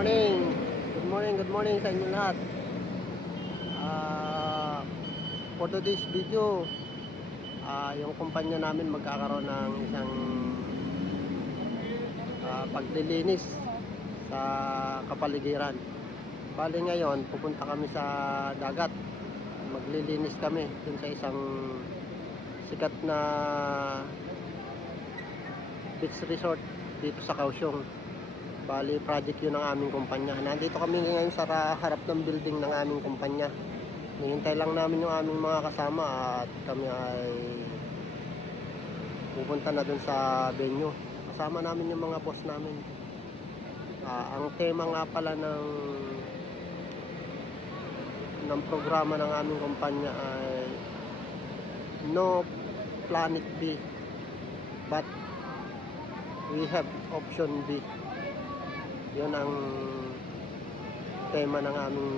morning. Good morning sa inyo lahat. For today's video, yung kumpanya namin magkakaroon ng isang paglilinis sa kapaligiran. Bali ngayon, pupunta kami sa dagat. Maglilinis kami dun sa isang sikat na beach resort dito sa Kaohsiung. Bali, project yun ng aming kumpanya. Nandito kami ngayon sa harap ng building ng aming kumpanya. Hinihintay lang namin yung aming mga kasama at kami ay pupunta na dun sa venue. Kasama namin yung mga boss namin. Ang tema nga pala ng programa ng aming kumpanya ay No Planet B, but we have option B. Yun ang tema ng aming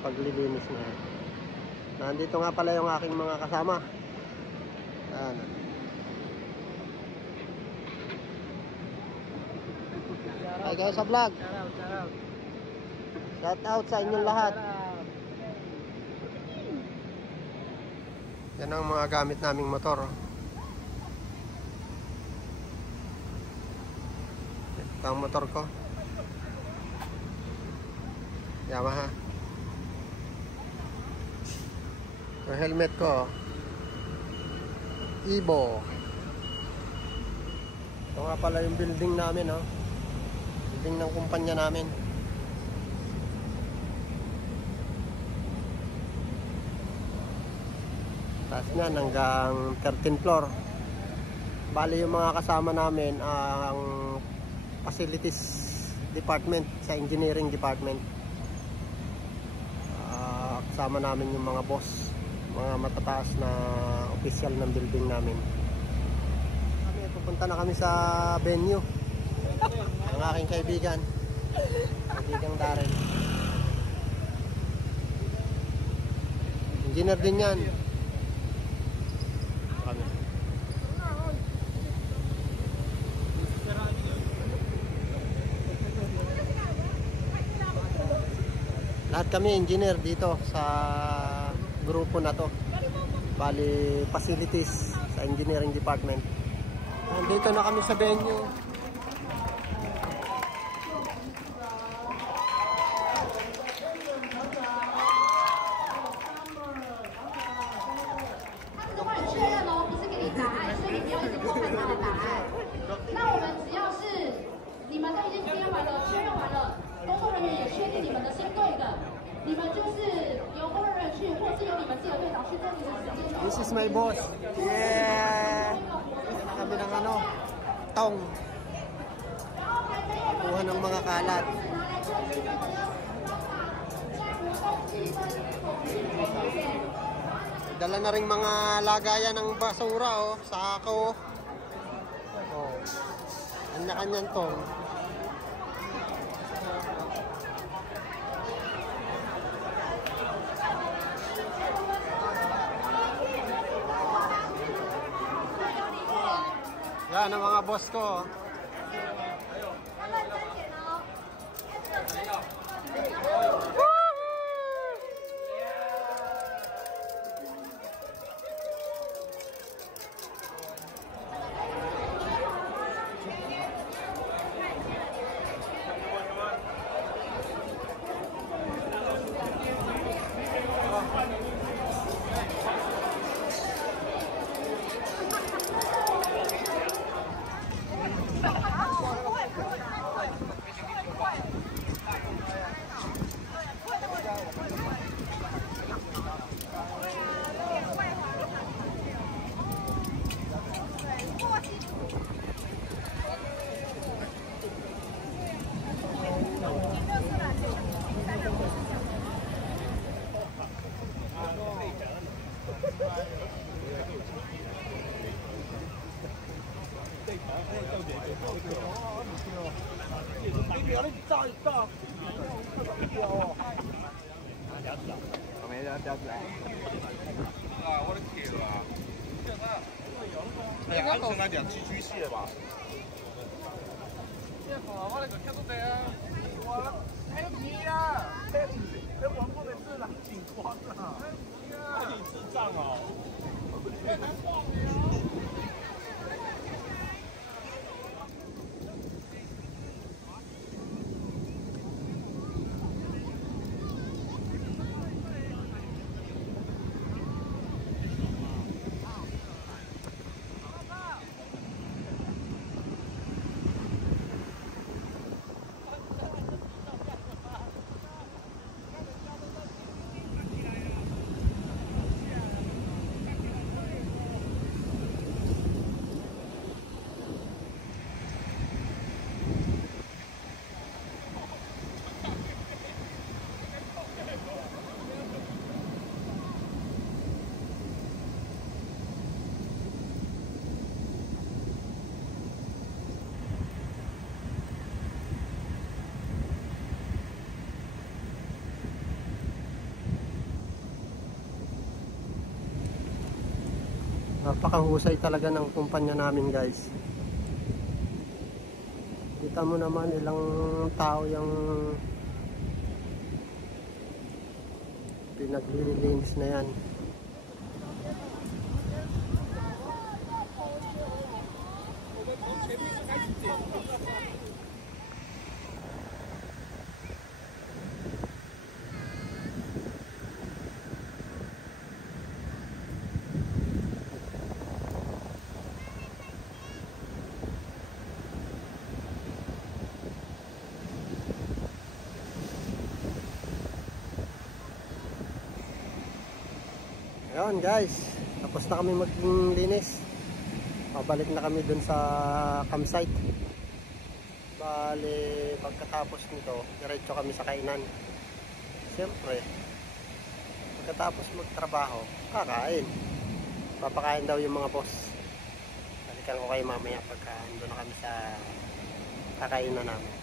paglilinis na. Nandito nga pala yung aking mga kasama. Ayan. Hi guys sa vlog. Shout out sa inyong lahat. Yan ang mga gamit naming motor. Ito ang motor ko, Yamaha. Yung helmet ko, Evo. Ito nga pala yung building namin, oh. Building ng kumpanya namin. Taas niyan hanggang 13th floor. Bali yung mga kasama namin ang facilities department, sa engineering department. Kasama namin yung mga boss, mga matataas na official ng building namin. Pupunta na kami sa venue. Ang aking kaibigan Darren, engineer din yan. Lahat kami engineer dito sa grupo na to. Bali, facilities sa engineering department. Nandito na kami sa venue. This is my boss. Yeah. Kami ng tong. Kuha ng mga kalat. Dala na ring mga lagayan ng basura, oh, sako. Oh. Kanya-kanyang tong. Yan ang mga boss ko.我的天啊！哎呀，安全来讲寄居蟹吧。我那个看到的啊，我黑皮啊，这王过的是狼警官啊，黑皮啊，你智障哦！Napakahusay talaga ng kumpanya namin, guys. Kita mo naman ilang tao yung pinaglilinis na yan. Ayun guys, tapos na kami maglinis. Pabalik na kami dun sa campsite. Bale, pagkatapos nito, diretso kami sa kainan. Siyempre, pagkatapos magtrabaho, kakain. Papakain daw yung mga boss. Balikan ko kayo mamaya pagka ando na kami sa kakainan namin.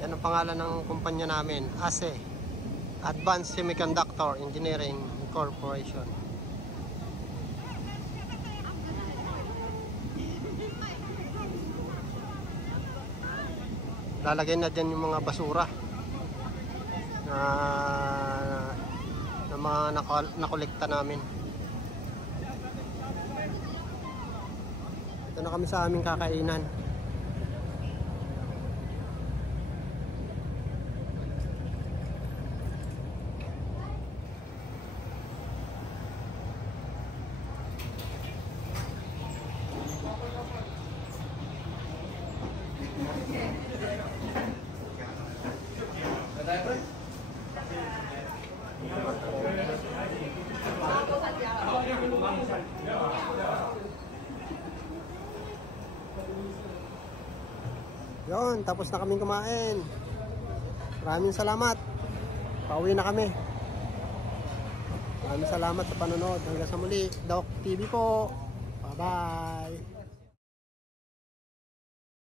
Yan ang pangalan ng kumpanya namin, ASE, Advanced Semiconductor Engineering Corporation. Lalagay na dyan yung mga basura na mga nakolekta namin. Ito na kami sa aming kakainan. Yon, tapos na kaming kumain. Maraming salamat. Pauwi na kami. Maraming salamat sa panonood. Hanggang sa muli. Doc TV po. Bye-bye.